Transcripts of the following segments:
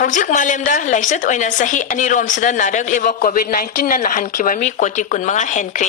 हौजिक मालेमदा लाइसत ओइना सही अनिरोम सिदा नारकलेबा कोविड-19 ना नहनखिबा मी कोटी कुनमंगा हेनख्रे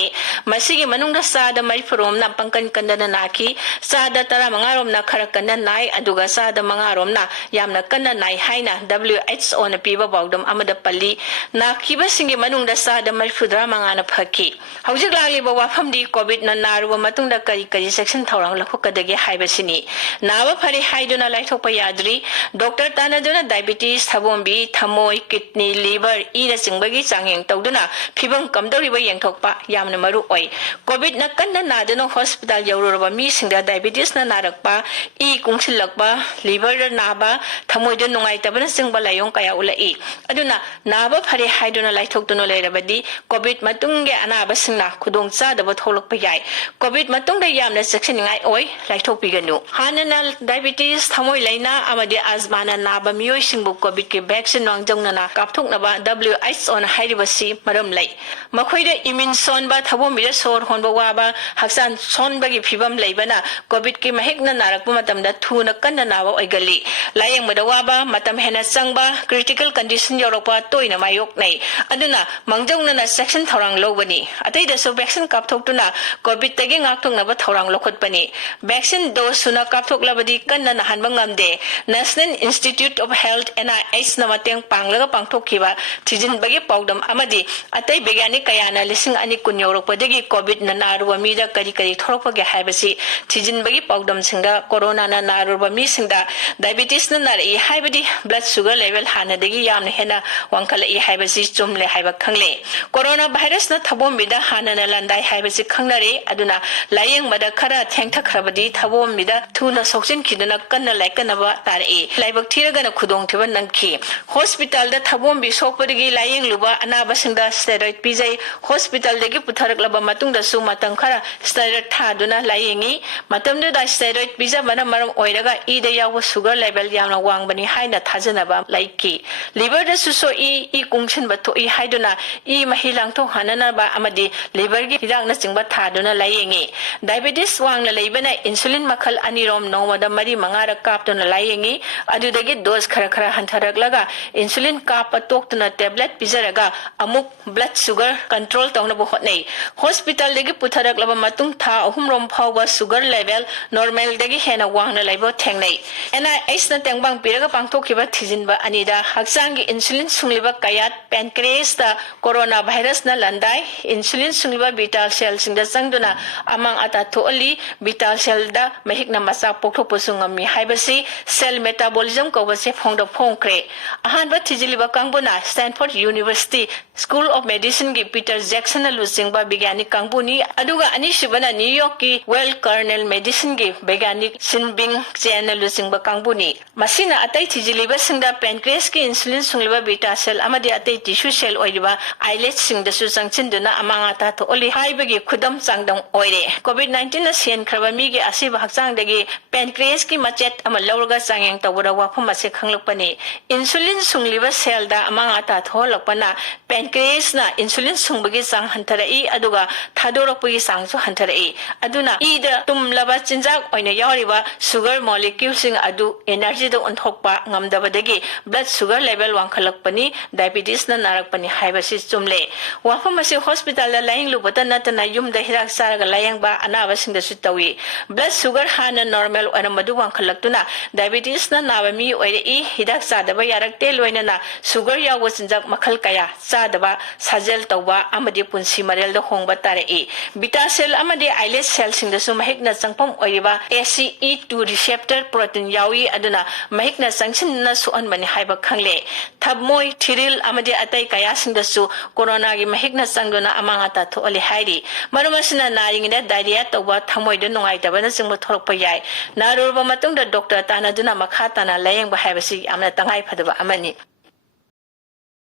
मसिगी मनुंगदा सादा मरिफरोम ना पंकन कंदना नाखी सादा तरा मंगारोम ना खरा कंदा नाय अदुगा सादा मंगारोम ना यामना कंदा नाय हाइना WHO ना पीबा बाउदम अमदा पल्ली नाखिबा सिंगे मनुंगदा सादा मरिफुद्रा मंगाना फकी हौजिक लागलेबा वाफमदी कोविड ना नारुवा मतुंगदा करी करी सेक्शन थौरांग लखोकदगे हाइबसिनी नावा फरे हाइदुना लाइथोपा याद्री डॉक्टर तानादुना डायबिटीज थबोंबी थमोय किडनी लिवर इना चिंबगी चांगेंग तौदुना फिबम कमदौरिबा येंथोकपा यामना मरु ओय कोविड न कन्ना नादनो हॉस्पिटल यौरबा मी सिंगदा डायबिटीज न नारकपा इ कुंगसिलकपा लिवर नाबा थमोयद नुंगाइतबना चिंबा लायोंग कया उलाई अदुना नाबा फरे हाइदुना लाइथोकतुनो लेरबदी कोविड मतुंगे अनाबा सिंगना खुदोंग चादबा थोलकपा याय कोविड मतुंगदा यामना सेक्शनिंगाय ओय लाइथोकपिगनु हानना डायबिटीज थमोय लाइना अमदि आजमाना नाबा मियोय सिंगबु कोविड के वैक्सीन वांगजंगना कापथोकनबा WHO ना हाइरिबसी मरम लै मखोइदे इम्यून सोनबा थबोमिदा सोर होनबा वाबा हक्सान सोनबगी फिबम लैबना कोविड के महिकना नारकपा मतमदा थुना कन्ना नाबा ओइगली लायंगमदा वाबा मतम हेना चंगबा क्रिटिकल कंडीशन यौरपा तोइना मायोक नै अदुना मंगजंगना सेक्शन थौरांग लौबनी अतैदसो वैक्सीन कापथोकतुना कोविड तगे ngaktongnaba थौरांग लखोतपनी वैक्सीन डोज सुना कापथोकलबदी कन्ना नहानबा ngamde National Institute of Health NIH na mateng panglaga pangthokkiba thijinbagi paudam amadi atai वैज्ञानिक कयाना लिसिंग अनि कुन्योरकपदगी कोविड ना नारुवा मीदा करी करी थोरकपगे हाइबसी थिजिनबगी पाउदम सिंगा कोरोना ना नारुवा मी सिंगा डायबिटीज ना नारई हाइबदी ब्लड शुगर लेवल हानादगी यामना हेना वांखलई हाइबसी चुमले हाइबा खंगले कोरोना वायरस ना थबोम मिदा हानाना लंदाई हाइबसी खंगनारे अदुना लायंग मदा खरा थेंगथखरबदी थबोम मिदा थुना सोक्सिन खिदना कन्ना लायकनबा तारई लाइबक थिरगना खुदोंग थिबा नंखी हॉस्पिटल दा थबोम बि सोकपदगी लायंग लुबा अनाबा सिंगा स्टेरॉइड पिजै हॉस्पिटल दगी पुथरकलबा मतुंगदसु मतंग खरा स्टेरॉइड थादुना लायंगी मतमदुदा स्टेरॉइड पिजबना मरम ओइरगा इदा याव शुगर लेवल यामना वांगबनी हाइना थाजनबा लाइकी लिवर दसु सो इ कुंगसन बथो इ हाइदुना इ महिलांगथो हाननबा अमदि लिवर गी हिदांगना चिंगबा थादुना लायंगी डायबिटीज वांगला लेबना इंसुलिन मखल अनिरोम नोमदा मरी मंगारा कापतुना लायंगी अदुदगी डोज खरा खरा हंथरकलगा इंसुलिन काप तोक्तुना टैबलेट पिजरगा अमुक ब्लड शुगर कंट्रोल तौनबो होतनै हॉस्पिटल दगी पुथरकलबा मतुंग था अहुमरोम फावबा शुगर लेवल नॉर्मल दगी हेना वांगना लाइबो थेंगनै NIH ना तेंगबांग पिरगा पांगथोखिबा थिजिनबा अनिदा हक्सांगी इंसुलिन सुंगलिबा कयात पैनक्रियास दा कोरोना वायरस ना लंदाई इंसुलिन सुंगलिबा बीटा सेल सिंगदा संगदुना अमांग अता थोअली बीटा सेल दा महिकना मसा पोखथोपसुंगमी हाइबसी सेल मेटाबॉलिज्म कोबसे फोंगदा फोंख्रे अहानबा थिजिलिबा कांगबुना Stanford University School of medicine की पीटर जैक्सन लुसिंगबा वैज्ञानिक कांगबुनी अदुगा अनिशिबना न्यूयॉर्क की वेल कर्नेल मेडिसिन की वैज्ञानिक सिनबिंग चेन लुसिंगबा कांगबुनी मसिना अतै थिजिलिबा सिंगदा पैनक्रियास की इंसुलिन सुंगलिबा बीटा सेल अमदि अतै टिश्यू सेल ओइरिबा आइलेट सिंगदसु संगचिनदुना अमांगा ता थोअली हाइबगी खुदम चांगदंग ओइरे कोविड-19 ना सेनख्रबा मीगी असिबा हक्सांगदगी पैनक्रियास की मचेट अमा लौरगा चांगेंग तवरा वाफम असे खंगलकपनी इंसुलिन सुंगलिबा सेल दा अमांगा ता थोलकपना पैनक्रियास ना इंसुलिन सुंगबगी चांग हंथरई अदुगा थादोरकपगी चांगसु हंथरई अदुना ईदा तुमलबा चिंजाक ओइना यावरिबा शुगर मॉलिक्यूल सिंग अदु एनर्जी द उन्थोकपा ngamdabadagi blood sugar level wangkhalakpani diabetes na narakpani haibasi chumle wafam asi hospital la laying lubata natana yumda hirak saraga layang ba anaba singda su tawi blood sugar hana normal ana madu wangkhalaktuna diabetes na nabami oire i hidak sadaba yarakte loina na sugar yawo sinjak makhal kaya sadaba sajel tawba amadi punsi marel da hongba tare e beta cell amadi islet cell singda su mahikna changpam oiriba ACE2 receptor protein yawi aduna mahikna sangchin na su anmani haiba khangle thabmoi thiril amadi atai kaya singda su corona gi mahikna sangduna amanga ta tholi hairi marumasina naringida diarrhea tawba thamoi da nungai tabana singba thorokpa yai narurba matungda doctor tana duna makha tana layeng ba haibasi amna tangai phadaba amani